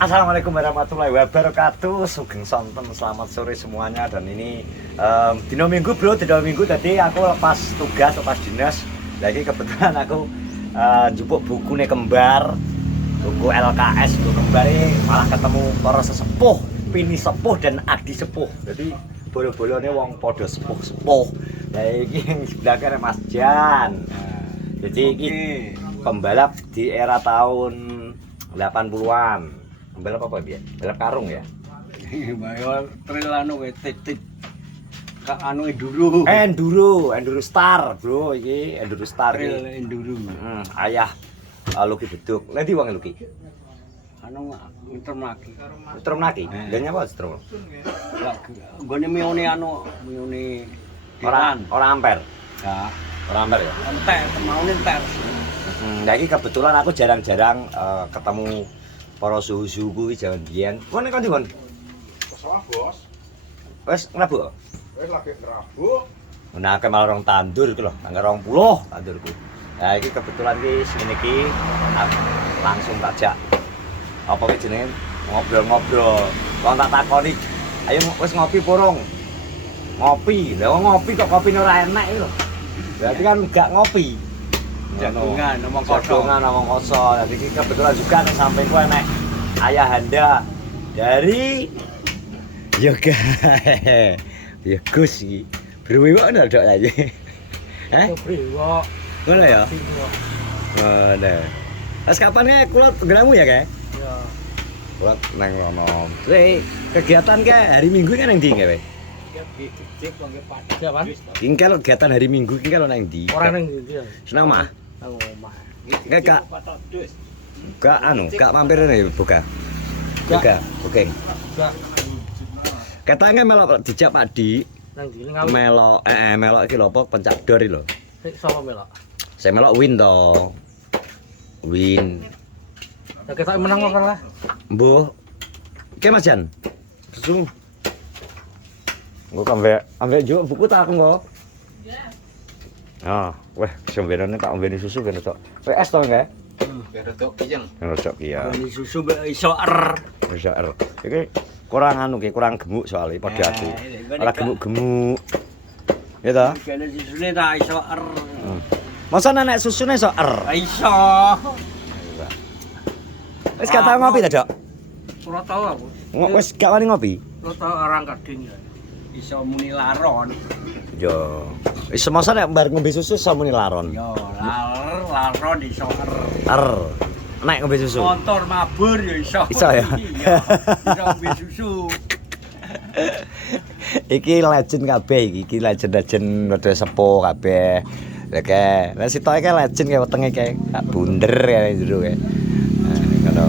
Assalamualaikum warahmatullahi wabarakatuh. Sugeng sonten, selamat sore semuanya. Dan ini dino minggu bro, dino minggu tadi aku lepas tugas, lepas dinas. Lagi kebetulan aku jupuk buku nih kembar, buku LKS, buku kembar ini malah ketemu para sesepuh, pini sepuh dan adi sepuh. Jadi bolo-bolone wong podo sepuh-sepuh. Nah ini yang sebelah kan Mas Jan. Jadi ini pembalap di era tahun 80-an. Balap apa dia? Balap karung ya? Bayar trail anu titik ka anu enduro. Enduro Star, bro, iki Enduro Star Trail iki. enduro. Ayah Luki beduk. Lah ndi wong Luki? Anu ngetrum lagi. Strom lagi. Lah nyapa strom? Lah gone mione anu mione Ora ampere. ya. Ora ampere ya. Entek maune entek. Lah iki kebetulan aku jarang-jarang ketemu para suhu-suhu kuwi jaman biyen. Kon nek ndi kon? Sawah bos, Wes ngrabu. wis lagi ngerabu. Nah, malah orang tandur iki lho, tanggal 20 tandurku. Nah, iki kebetulan iki sing iki langsung takjak. Apa ki jenenge ngobrol-ngobrol. Wong tak takoni, "Ayo wis ngopi porong?" Ngopi. Lah wong ngopi kok kopine ora enak iki lho. Berarti kan gak ngopi. Jagungan omong kosong. Jagungan omong kosong. Jadi iki kebetulan juga nek sampingku enek ayahanda dari Yoga. Ya Gus iki. Berwiwok ndak dok aja. Heh? Brewok. Ngono ya? Ngono. Wes kapan kula genamu ya, Kak? Ya. Kula nang rono. Kegiatan ke hari Minggu kan nang ndi kowe? Cek wong Padang. Iki kalau kegiatan hari Minggu iki kalau nang ndi? Ora nang ndi ya. Senang mah? Nang omah. Kak, gak mampir nih buka. Buka, oke. Gak Katanya melok dijak Pak Di, nang ndi ngawi. melok iki lho apa pencak dor iki lho. Sik sapa melok? Saya melok win to. Win. Ya ketok menang kok lah. Mbuh. Oke Mas Jan. Susu. Engko ambek juk buku tak aku engko. Ah, weh, sembenane tak ombeni susu kene tok. PS to nggih? Biar tok kijeng. Ngerosok ki ya. Ini susu mbek iso er. Bisa er. Iki kurang anu ki, kurang gemuk soalnya padha aku. Ora gemuk-gemuk. Ya ta? Kene susune tak iso er. Masa nek susune iso er. Iso. Wis gak tau ngopi ta, Dok? Ora tau aku. Wis gak wani ngopi? Ora tau orang kading ya. Iso muni laron. Yo. Wis semasa nek bar ngombe susu iso muni laron. Yo, laron iso er. Er. Nek ngombe susu. Motor mabur ya iso. Iso ya? Iya. Iso ngombe susu. Iki legend kabeh iki legend-legend rada sepuh kabeh. Lah kae, nek sitoke kae legend kae wetenge kae gak bunder kae jero kae. Ngono.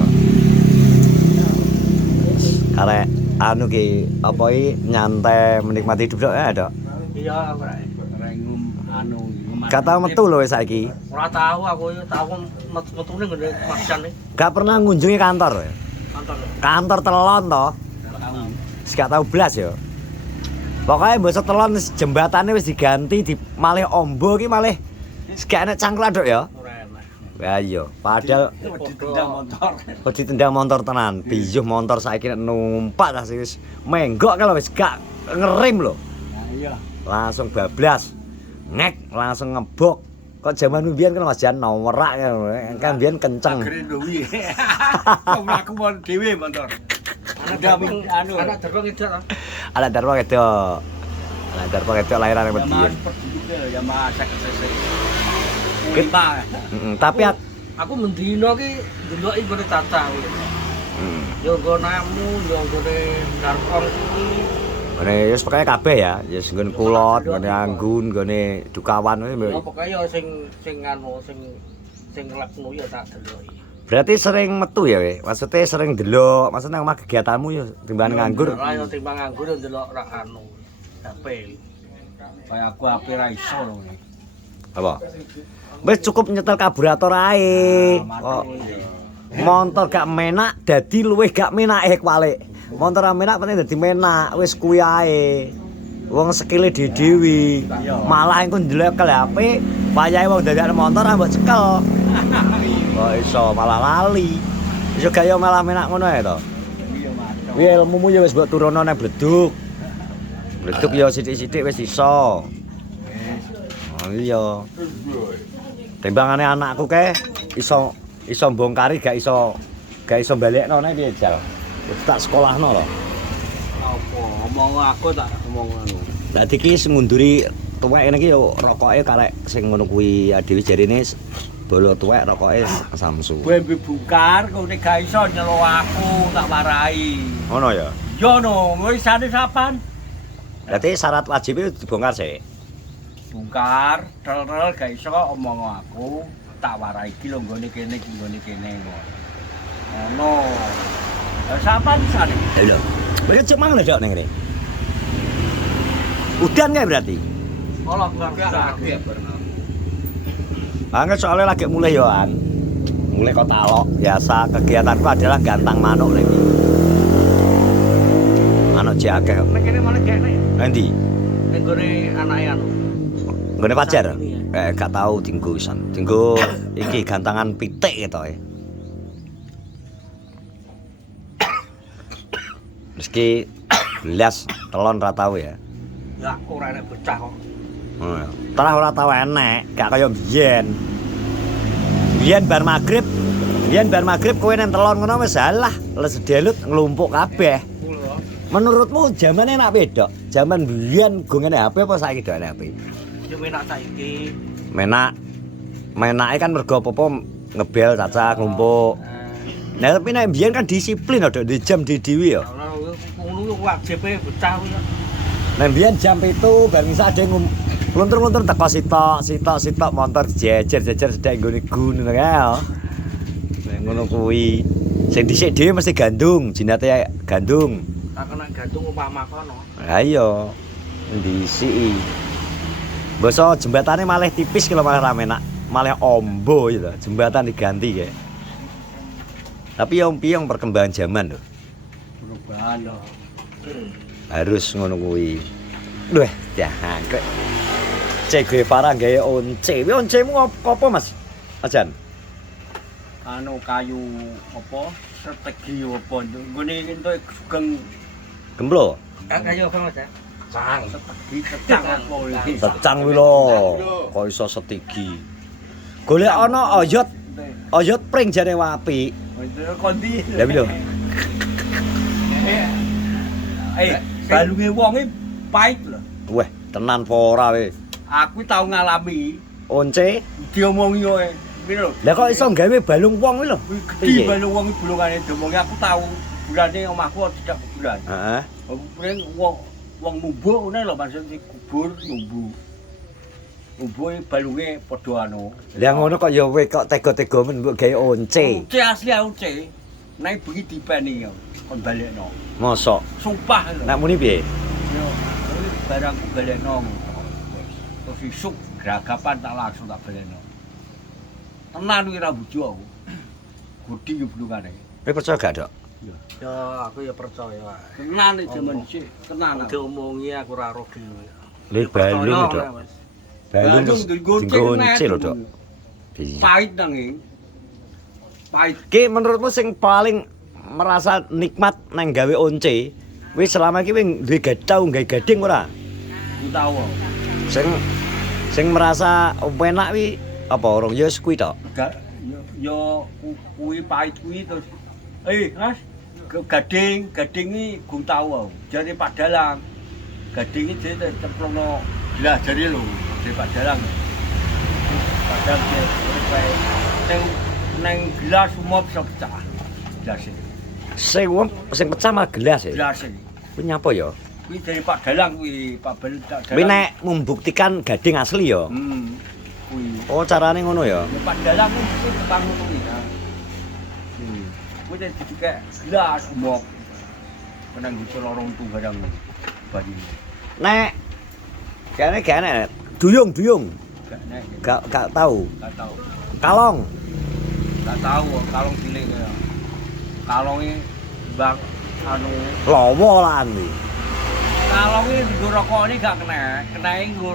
Karek anu ki apa iki nyantai menikmati hidup Dok ya, Dok. Iya, ora ngum anu ngum. Gak tau metu lho wis saiki. Ora tau aku ya tau metune ngene maksane Gak pernah ngunjungi kantor ya. kantor. Kantor telon to. Tahu. Wis gak tau blas ya. Pokoknya mbok setelon jembatannya wis diganti di malih ombo ki malih gak enak cangklat Dok ya. Ora enak. Ya iya, padahal Ditendang motor. kok ditendang motor tenan. Piyuh motor saiki nek numpak ta wis menggok kalau wis gak ngerem lho. Nah iya. Langsung bablas. Ngek langsung ngebok. Kok zaman mbiyen kan Mas Jan nomerak kan mbiyen kenceng. Akhire duwi. Kok mlaku mon dhewe motor. Udah anu. Anak derkok itu. Ala Darmo wedok. Ala Darmo wedok lahiran yang Mas mbiyen. peduluke ya Mas cc. Kita. Tapi aku mendino ki ndeloki ngene Caca. Yo nggo namu, yo nggone darkong iki. Ngene wis pokoke kabeh ya, ya nggon kulot, ngene anggun, ngene dukawan Ya kuwi. pokoke yo sing anu sing lekno ya tak deloki. Berarti sering metu ya we. Maksudnya sering delok, maksudnya omah kegiatanmu ya timbang nganggur. Ora yo timbang nganggur yo ndelok ra anu. HP. Kayak aku HP ra iso lho. Apa? Wis cukup nyetel karburator ae. Kok motor gak menak dadi luwih gak menake kualik. Motor ra menak penting dadi menak, wis kuwi ae. Wong skile dhewe. Malah engko ndelok HP, payahe wong dadakne motor ambek cekel. Kok iso malah lali. Iso gaya malah menak ngono ae to. Iya, Mas. Kuwi ilmumu ya wis mbok turono nang bledug. Bledug ya sithik-sithik wis iso. Oh iya. Timbangane anakku ke iso bongkari gak iso balekno nek piye jal. Wis tak sekolahno lho. Apa omong aku tak omong ngono. Dadi ki ngunduri tuwek ngene iki yo rokoke karek sing ngono kuwi dhewe jarine bolo tuwek rokoke Samsu. Kowe bukar kok nek gak iso nyelo aku tak warai. Ngono ya. Yo no, wis sane sapan. Dadi syarat wajib dibongkar sih. Bongkar, tel-tel gak iso omong aku tak warai iki lho nggone kene iki nggone kene ngono. Lah sapan sane? Lho. Kowe cek mangan lho ning kene. Udan kae berarti. Olah gak Angger soalnya lagi mulai yo an. Mulai kota Talok. Biasa kegiatanku adalah gantang manuk lagi. Manuk jake. Nek kene malah kene. Nanti. Ning gone anake anu. Nggone pacar. Gak tahu tinggu isan. Tinggu iki gantangan pitik gitu ya. Meski belas telon ra tau ya. Ya ora enek bocah kok. Telah ora tau enek, gak kaya biyen. Biyen bar magrib kowe nang telon ngono wis alah, les delut nglumpuk kabeh. Menurutmu zaman enak pedok? Zaman biyen go ngene HP apa saiki do enek HP? Yo enak saiki. Menake kan mergo apa-apa ngebel caca nglumpuk. Nah tapi nek biyen kan disiplin ada di jam dhewe ya. Ngono ku wajib bocah kuwi. Nek biyen jam 7 bar misal ade luntur-luntur teko sitok motor jejer sedek nggone gunung kae. Nek ngono kuwi sing dhisik dhewe mesti gandung, jinate gandung. Tak kena gantung upama kono. Ha iya. Ndisiki. Basa jembatane malah tipis kalau malah rame nak, malah ombo gitu. Jembatan diganti kayak. Tapi yang piang perkembangan zaman loh. Perubahan loh. Harus ngono kuwi. Duh, jangkrik. Cek gue parang gawe once. Kuwi oncemu apa, Mas? Ajan. Anu kayu apa? Strategi apa? Nggone entuk sugeng Gemblo. kayu apa Mas? Cang. Strategi cecang apa iki? Secang kuwi lho. Kok iso setigi. Golek ana oyot pring jane apik. Kondi. Lah piye lho? Balunge wong e pahit lho. Weh, tenan apa ora we? Aku tau ngalami Once. diomongi kowe. Piye lho? Lah kok iso gawe balung wong kuwi lho? Gede balung wong bulungane diomongi aku tau bulane omahku tidak kuburan. Heeh. Kuburan wong numbuh ngene lho maksud kubur numbuh. Numbuh balunge padha anu. Lah ngono kok ya kowe kok tega-tega men mbok gawe once. Uce asli uce. Nek bengi dipeni yo kon balekno. Mosok. Sumpah lho. Nek muni piye? Yo barang balekno. Terus isuk gragapan tak langsung tak balekno. Tenan kuwi ra bojo aku. Gudi yo bulungane. Kowe percaya gak, Dok? Ya aku ya percaya. Tenan iki jaman sik, tenan. Diomongi aku ora ro dhewe. Lha balung, Dok. Balung terus dienggo once lho, Dok. Pahit nanging. Pahit. Ki menurutmu sing paling merasa nikmat nang gawe once, wis selama iki kowe duwe tau gawe gading ora? Utawa. Sing merasa enak kuwi apa orang ya kuwi tok. Yo kuwi pahit kuwi terus. Mas, gading iki gung tau. Jare Pak Dalang. Gading iki cemplungno gelas jare lho, jare Pak Dalang. Padahal neng gelas semua bisa pecah. Gelas iki. Sing pecah mah gelas ya. Gelas iki. Kuwi nyapa ya? Kuwi dari Pak Dalang kuwi, Pak Dalang. Kuwi nek membuktikan gading asli ya. Kuwi. Oh, carane ngono ya. Pak Dalang kuwi tukang ngono kuwi. Kuwi jadi kayak gelas umok. Menang gucu lorong tu barang badi. Nek kene duyung. Gak nek. Gak tahu. Gak tahu. Kalong. Gak tahu kalong cilik ya. Kalonge bang anu Lawa lan iki. kalonge digo rokok ini gak kena. Kenae nggo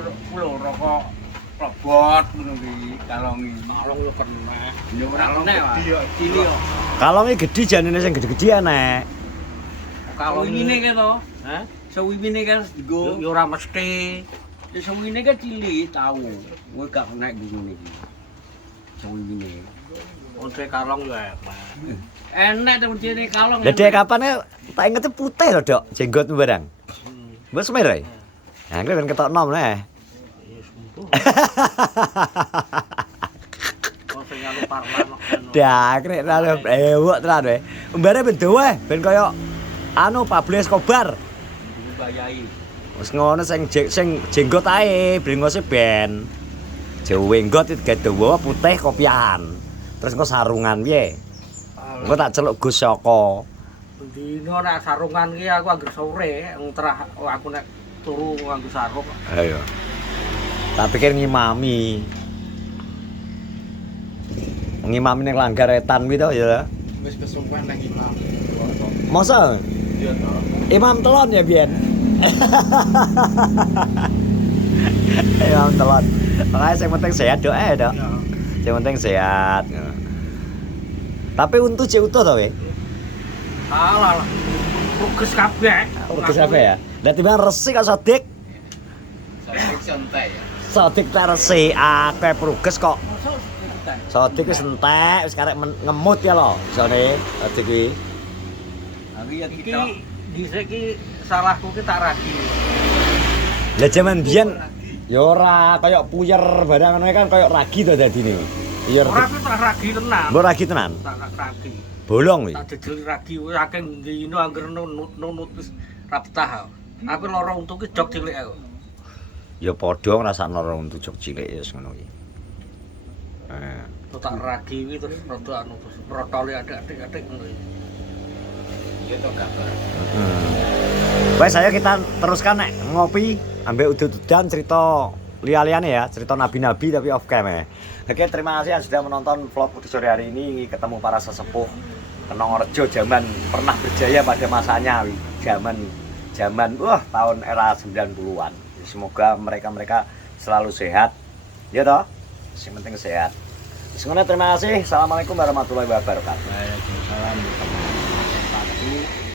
rokok plebot ngono ki kalong iki. Kalong yo kena. Yo ora Kalong kena. gede yo. Cili yo. Kalonge gede janine sing gede-gede enek. Kalau ini kan to, hah? Sewine kan nggo Yo ora mesti. ya sewine kan cilik tahu. Kowe gak naik ngene iki. Sewine. Onte kalong yo enak. Enak to mencene kalong. Lah dek kapan tak ingete putih lho, Dok. Jenggot barang. Wis semir ae. Nah, iki ben ketok nom neh. Ya sembuh. Kok sing anu parman kok. Dakrek ra ewok tenan wae. Mbare ben dawa ben kaya anu Pablo Escobar. Bayai. Wis ngono sing jenggot ae, brengose ben. Jenggot iki gak dawa putih kopiahan. Terus engko sarungan piye? Engko tak celuk Gus Soko. Dino nek sarungan ki aku anggere sore, terah aku nek turu nganggo sarung. Ayo. Tak pikir ngimami. Ngimami ning Langgar Etan kuwi to ya. Wis kesuwen nang imam. Masa Iya to. Imam Telon ya biyen. Imam Telon. Makanya yang penting sehat Dok, Dok. Iya. Yang penting sehat. Tapi untu cek utuh to we. Alah. Ruges kabeh. Ruges apa ya? Lah timbang resik kok Sodik. Saya santai ya. Sodik tak resik akeh ruges kok. Masuk kita. Sodik wis entek, wis karek ngemut ya lho. Jane Sodik kuwi. Aku ya Iki kita. dhisik ki salahku ki tak ragi. Lah jaman biyen ya ora kaya puyer barang ngono kan kaya ragi to dadine. Iya. Ora ku tak ragi tenan. Mbok ragi tenan. Tak ragi. Bolong kuwi. Tak jejel ragi wis akeh ndino anggere nunut wis ra betah. Aku lara untu ki jog cilik aku. Ya padha ngrasakno ora untuk jog cilik ya ngono kuwi. Tak ragi kuwi terus rada anu terus protole adik-adik ngono. Ya to gambar. Wes ayo kita teruskan nek ngopi ambek udut-udan cerita liya-liyane ya, cerita nabi-nabi tapi off cam ya. Oke, terima kasih yang sudah menonton vlog di sore hari ini, ketemu para sesepuh Kenongorejo zaman pernah berjaya pada masanya, zaman wah tahun era 90-an. Semoga mereka selalu sehat. Ya toh? Yang penting sehat. Semoga terima kasih. Assalamualaikum warahmatullahi wabarakatuh. Waalaikumsalam warahmatullahi wabarakatuh.